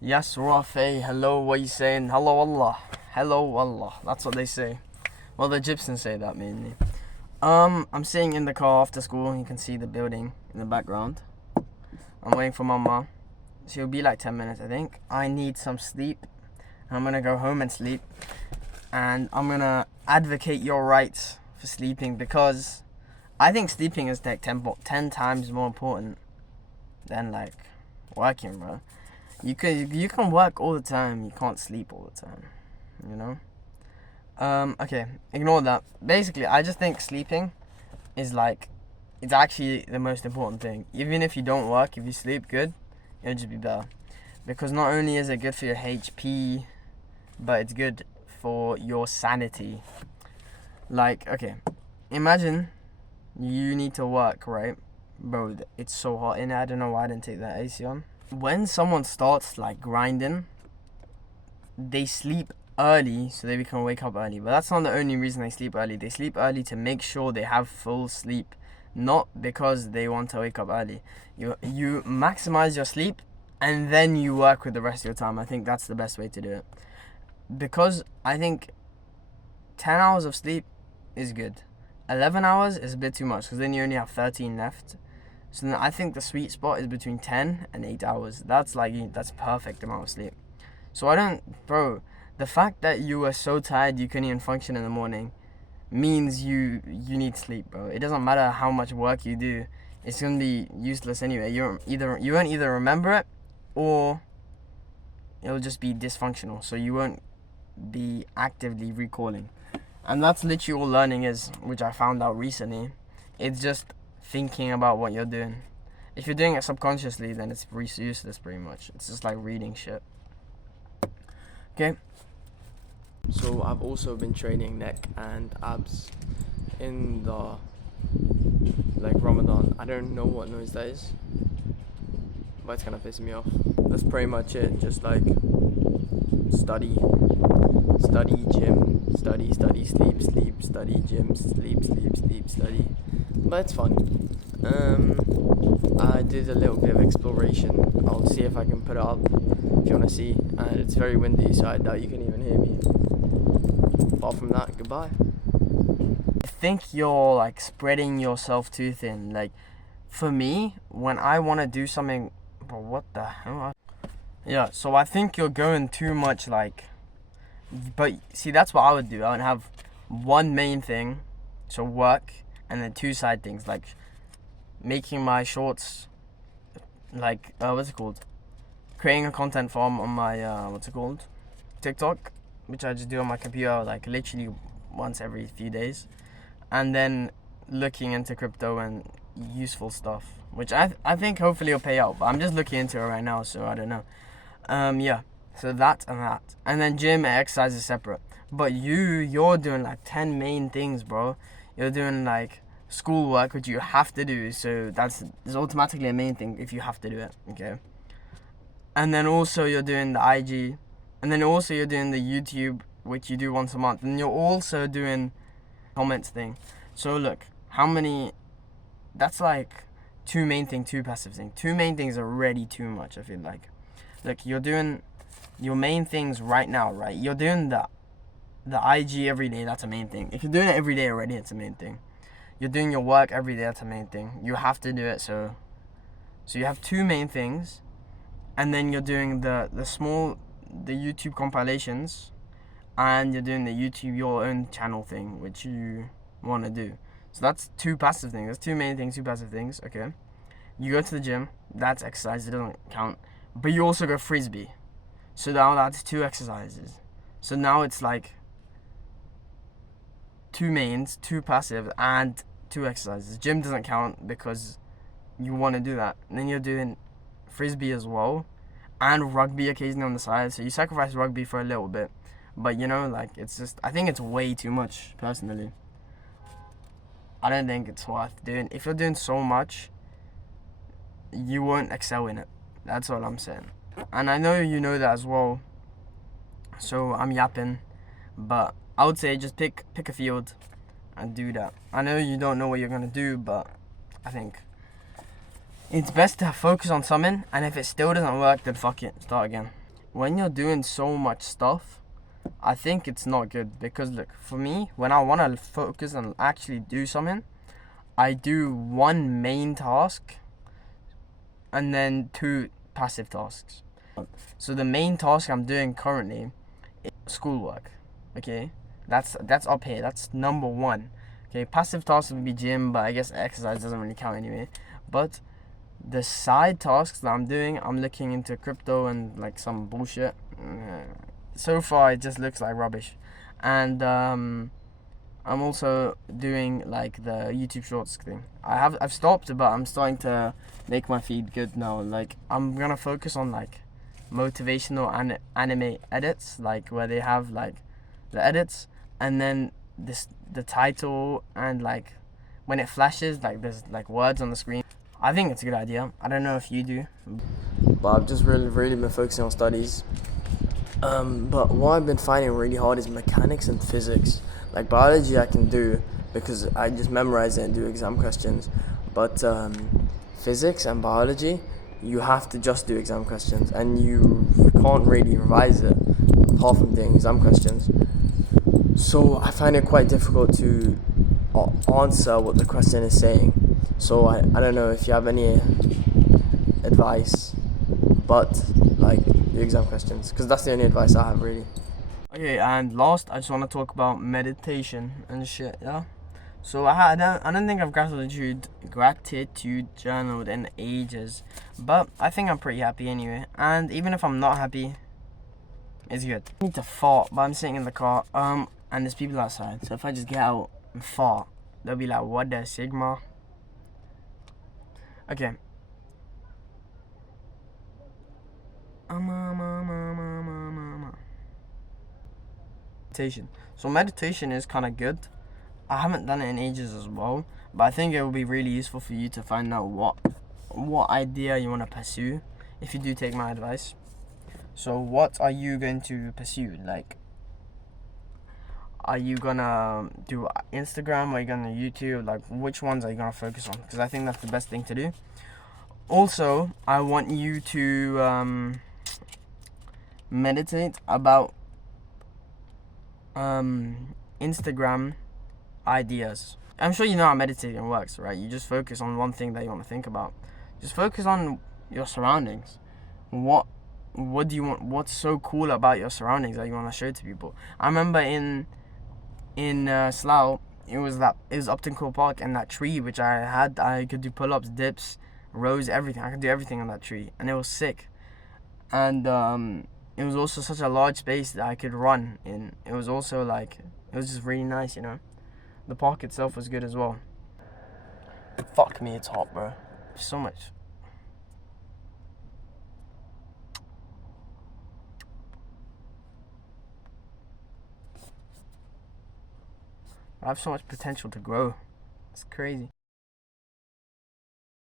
Yes, Rafe, hello, what you saying? Hello, Allah. Hello, Allah. That's what they say. Well, the Egyptians say that mainly. I'm sitting in the car after school. You can see the building in the background. I'm waiting for Mama. She'll be like 10 minutes, I think. I need some sleep. I'm gonna go home and sleep. And I'm gonna advocate your rights for sleeping because I think sleeping is like 10 times more important than like working, bro. You can work all the time. You can't sleep all the time. You know. Okay. Ignore that. Basically, I just think sleeping is like it's actually the most important thing. Even if you don't work, if you sleep good, it'll just be better. Because not only is it good for your HP, but it's good for your sanity. Like, okay, imagine you need to work, right? Bro, it's so hot in here. I don't know why I didn't take that AC on. When someone starts like grinding, they sleep early so they can wake up early. But that's not the only reason they sleep early. They sleep early to make sure they have full sleep, not because they want to wake up early. You maximize your sleep and then you work with the rest of your time. I think that's the best way to do it. Because I think 10 hours of sleep is good. 11 hours is a bit too much because then you only have 13 left. So then I think the sweet spot is between 10 and 8 hours. That's perfect amount of sleep. So the fact that you are so tired you couldn't even function in the morning means you need sleep, bro. It doesn't matter how much work you do. It's going to be useless anyway. You won't either remember it or it'll just be dysfunctional. So you won't be actively recalling. And that's literally all learning is, which I found out recently. It's just thinking about what you're doing. If you're doing it subconsciously, then it's useless pretty much. It's just like reading shit. Okay. So I've also been training neck and abs in the like Ramadan. I don't know what noise that is, but it's kind of pissing me off. That's pretty much it. Just like study, gym, study, sleep, study, gym, sleep, study. But it's fun. I did a little bit of exploration. I'll see if I can put it up if you want to see. And it's very windy, so I doubt you can even hear me. Apart from that, goodbye. I think you're like spreading yourself too thin. Like, for me, when I want to do something, bro, what the hell? Yeah, so I think you're going too much like. But see, that's what I would do. I would have one main thing, so work, and then two side things like making my shorts, like what's it called? Creating a content form on my TikTok, which I just do on my computer like literally once every few days, and then looking into crypto and useful stuff, which I think hopefully will pay out. But I'm just looking into it right now, so I don't know. Yeah. So that, and then gym and exercise is separate. But you're doing like 10 main things, bro. You're doing like schoolwork, which you have to do. So that's automatically a main thing if you have to do it, okay? And then also you're doing the IG, and then also you're doing the YouTube, which you do once a month, and you're also doing comments thing. So look, that's like two main thing, two passive thing. Two main things are already too much, I feel like. Look, you're doing your main things right now, right? You're doing the IG every day, that's a main thing. If you're doing it every day already, it's a main thing. You're doing your work every day, that's a main thing. You have to do it, so you have two main things, and then you're doing the YouTube compilations, and you're doing the YouTube your own channel thing, which you want to do. So that's two passive things. That's two main things, two passive things, okay? You go to the gym, that's exercise, it doesn't count. But you also go frisbee. So now that's two exercises. So now it's like two mains, two passive, and two exercises. Gym doesn't count because you want to do that. And then you're doing frisbee as well, and rugby occasionally on the side. So you sacrifice rugby for a little bit. But I think it's way too much, personally. I don't think it's worth doing. If you're doing so much, you won't excel in it. That's all I'm saying. And I know you know that as well, so I'm yapping, but I would say just pick a field and do that. I know you don't know what you're gonna do, but I think it's best to focus on something, and if it still doesn't work, then fuck it, start again. when you're doing so much stuff, I think it's not good, because look, for me, when I want to focus and actually do something, I do one main task and then 2 passive tasks. So the main task I'm doing currently is schoolwork. Okay, that's up here. That's number 1. Okay, passive tasks would be gym, but I guess exercise doesn't really count anyway. But the side tasks that I'm doing, I'm looking into crypto and like some bullshit. So far, it just looks like rubbish. And I'm also doing like the YouTube Shorts thing. I've stopped, but I'm starting to make my feed good now. Like, I'm gonna focus on like motivational anime edits, like where they have like the edits, and then the title, and like when it flashes, like there's like words on the screen. I think it's a good idea. I don't know if you do, but I've just really been focusing on studies. But what I've been finding really hard is mechanics and physics. Like biology I can do because I just memorize it and do exam questions. But physics and biology, you have to just do exam questions, and you can't really revise it apart from doing exam questions. So I find it quite difficult to answer what the question is saying. So I don't know if you have any advice, but like the exam questions, because that's the only advice I have really. Okay, and last, I just want to talk about meditation and shit, yeah? So I don't think I've gratitude journaled in ages, but I think I'm pretty happy anyway. And even if I'm not happy, it's good. I need to fart, but I'm sitting in the car, and there's people outside. So if I just get out and fart, they'll be like, "What the Sigma?" Okay. Meditation. So meditation is kind of good. I haven't done it in ages as well, but I think it will be really useful for you to find out what idea you want to pursue if you do take my advice. So what are you going to pursue? Like, are you gonna do Instagram? Are you gonna YouTube? Like, which ones are you gonna focus on? Because I think that's the best thing to do. Also, I want you to meditate about Instagram ideas. I'm sure you know how meditating works, right? You just focus on one thing that you want to think about. Just focus on your surroundings. What do you want? What's so cool about your surroundings that you want to show to people? I remember in Slough, it was Upton Cool Park, and that tree which I could do pull-ups, dips, rows, everything. I could do everything on that tree, and it was sick. And it was also such a large space that I could run in. It was also like, it was just really nice, you know. The park itself was good as well. Fuck me, it's hot, bro. So much. I have so much potential to grow. It's crazy.